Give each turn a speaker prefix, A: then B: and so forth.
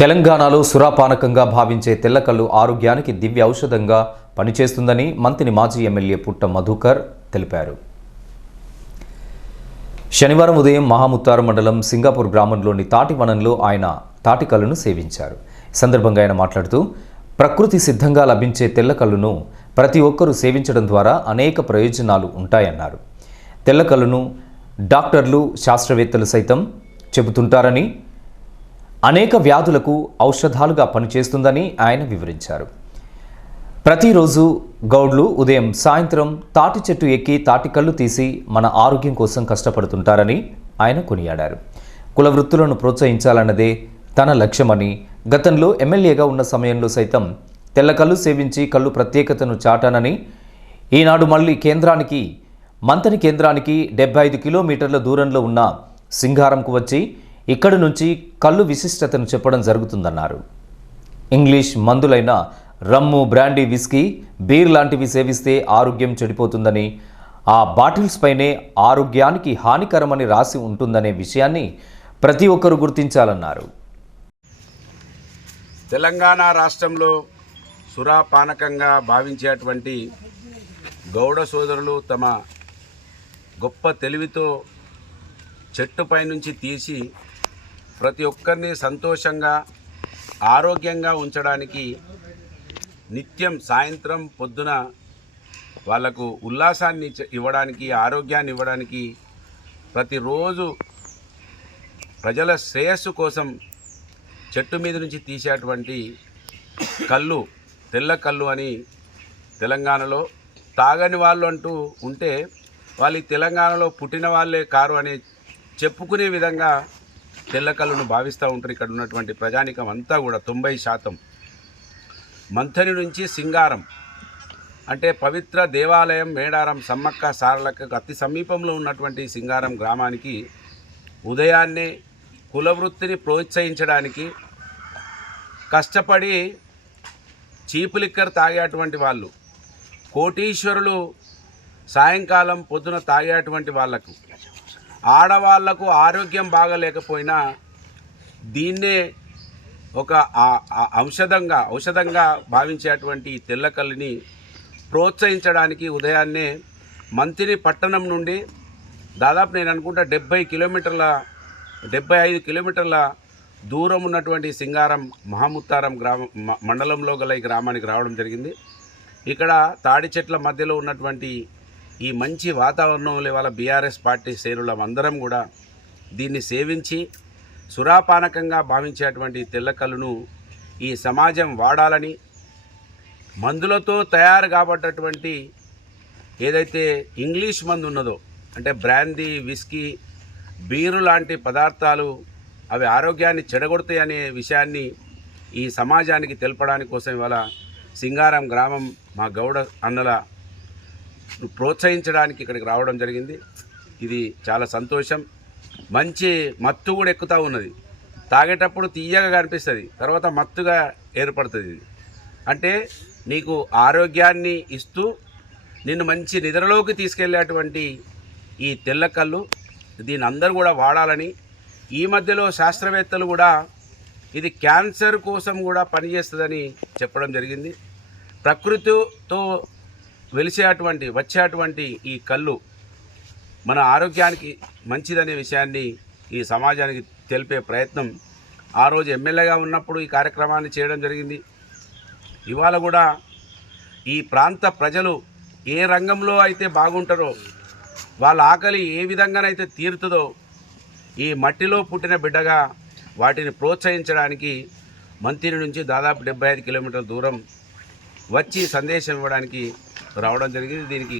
A: తెలంగాణలో సురాపానకంగా భావించే తెల్లకల్లు ఆరోగ్యానికి దివ్య ఔషధంగా పనిచేస్తుందని మంత్రి మాజీ ఎమ్మెల్యే పుట్ట మధుకర్ తెలిపారు. శనివారం ఉదయం మహాముత్తారు మండలం సింగాపూర్ గ్రామంలోని తాటివనంలో ఆయన తాటికల్లును సేవించారు. సందర్భంగా ఆయన మాట్లాడుతూ ప్రకృతి సిద్ధంగా లభించే తెల్లకల్లును ప్రతి ఒక్కరూ సేవించడం ద్వారా అనేక ప్రయోజనాలు ఉంటాయన్నారు. తెల్లకల్లును డాక్టర్లు శాస్త్రవేత్తలు సైతం చెబుతుంటారని అనేక వ్యాధులకు ఔషధాలుగా పనిచేస్తుందని ఆయన వివరించారు. ప్రతిరోజు గౌడ్లు ఉదయం సాయంత్రం తాటి చెట్టు ఎక్కి తాటి కళ్ళు తీసి మన ఆరోగ్యం కోసం కష్టపడుతుంటారని ఆయన కొనియాడారు. కుల వృత్తులను ప్రోత్సహించాలన్నదే తన లక్ష్యమని గతంలో ఎమ్మెల్యేగా ఉన్న సమయంలో సైతం తెల్ల కళ్ళు సేవించి కళ్ళు ప్రత్యేకతను చాటానని ఈనాడు మళ్ళీ కేంద్రానికి మంతని కేంద్రానికి డెబ్బై ఐదు కిలోమీటర్ల దూరంలో ఉన్న సింగారంకు వచ్చి ఇక్కడి నుంచి కళ్ళు విశిష్టతను చెప్పడం జరుగుతుందన్నారు. ఇంగ్లీష్ మందులైన రమ్ము బ్రాండీ విస్కీ బీర్ లాంటివి సేవిస్తే ఆరోగ్యం చెడిపోతుందని ఆ బాటిల్స్ పైనే ఆరోగ్యానికి హానికరమని రాసి ఉంటుందనే విషయాన్ని ప్రతి ఒక్కరూ గుర్తించాలన్నారు.
B: తెలంగాణ రాష్ట్రంలో సురాపానకంగా భావించేటువంటి గౌడ సోదరులు తమ గొప్ప తెలివితో చెట్టుపై నుంచి తీసి ప్రతి ఒక్కరిని సంతోషంగా ఆరోగ్యంగా ఉంచడానికి నిత్యం సాయంత్రం పొద్దున వాళ్ళకు ఉల్లాసాన్ని ఇవ్వడానికి ఆరోగ్యాన్ని ఇవ్వడానికి ప్రతిరోజు ప్రజల శ్రేయస్సు కోసం చెట్టు మీద నుంచి తీసేటువంటి కళ్ళు తెల్ల కళ్ళు అని తెలంగాణలో తాగని వాళ్ళు అంటూ ఉంటే వాళ్ళు తెలంగాణలో పుట్టిన వాళ్ళే కారు అని చెప్పుకునే విధంగా తెల్లకళ్ళను భావిస్తూ ఉంటారు ఇక్కడ ఉన్నటువంటి ప్రజానికం అంతా కూడా తొంభై శాతం. మంథని నుంచి సింగారం. అంటే పవిత్ర దేవాలయం మేడారం సమ్మక్క సారలకు అతి సమీపంలో ఉన్నటువంటి సింగారం గ్రామానికి ఉదయాన్నే కులవృత్తిని ప్రోత్సహించడానికి కష్టపడి చీపు లిక్కర్ తాగేటువంటి వాళ్ళు కోటీశ్వరులు సాయంకాలం పొద్దున తాగేటువంటి వాళ్ళకు ఆడవాళ్ళకు ఆరోగ్యం బాగలేకపోయినా దీన్నే ఒక ఔషధంగా ఔషధంగా భావించేటువంటి తెల్లకల్లిని ప్రోత్సహించడానికి ఉదయాన్నే మంతిని పట్టణం నుండి దాదాపు నేను అనుకుంటా డెబ్బై కిలోమీటర్ల డెబ్బై ఐదు కిలోమీటర్ల దూరం ఉన్నటువంటి సింగారం మహాముత్తారం గ్రామం మండలంలో గల ఈ గ్రామానికి రావడం జరిగింది. ఇక్కడ తాడి చెట్ల మధ్యలో ఉన్నటువంటి ఈ మంచి వాతావరణంలో ఇవాళ బీఆర్ఎస్ పార్టీ శ్రేణులం అందరం కూడా దీన్ని సేవించి సురాపానకంగా భావించేటువంటి తెల్లకల్లును ఈ సమాజం వాడాలని మందులతో తయారు కాబట్టటువంటి ఏదైతే ఇంగ్లీష్ మందు ఉన్నదో అంటే బ్రాందీ విస్కీ బీరు లాంటి పదార్థాలు అవి ఆరోగ్యాన్ని చెడగొడతాయి అనే విషయాన్ని ఈ సమాజానికి తెలపడానికి కోసం ఇవాళ సింగారం గ్రామం మా గౌడ అన్నల ప్రోత్సహించడానికి ఇక్కడికి రావడం జరిగింది. ఇది చాలా సంతోషం. మంచి మత్తు కూడా ఎక్కుతూ ఉన్నది. తాగేటప్పుడు తీయగా కనిపిస్తుంది. తర్వాత మత్తుగా ఏర్పడుతుంది ఇది. అంటే నీకు ఆరోగ్యాన్ని ఇస్తూ నిన్ను మంచి నిద్రలోకి తీసుకెళ్ళేటువంటి ఈ తెల్లకల్లు దీని అందరూ కూడా వాడాలని ఈ మధ్యలో శాస్త్రవేత్తలు కూడా ఇది క్యాన్సర్ కోసం కూడా పనిచేస్తుందని చెప్పడం జరిగింది. ప్రకృతితో వెలిసేటువంటి వచ్చేటువంటి ఈ కళ్ళు మన ఆరోగ్యానికి మంచిదనే విషయాన్ని ఈ సమాజానికి తెలిపే ప్రయత్నం. ఆ రోజు ఎమ్మెల్యేగా ఉన్నప్పుడు ఈ కార్యక్రమాన్ని చేయడం జరిగింది. ఇవాళ కూడా ఈ ప్రాంత ప్రజలు ఏ రంగంలో అయితే బాగుంటారో వాళ్ళ ఆకలి ఏ విధంగానైతే తీరుతుందో ఈ మట్టిలో పుట్టిన బిడ్డగా వాటిని ప్రోత్సహించడానికి మంత్రి నుంచి దాదాపు డెబ్బై ఐదు కిలోమీటర్ల దూరం వచ్చి సందేశం ఇవ్వడానికి రావడం జరిగింది. దీనికి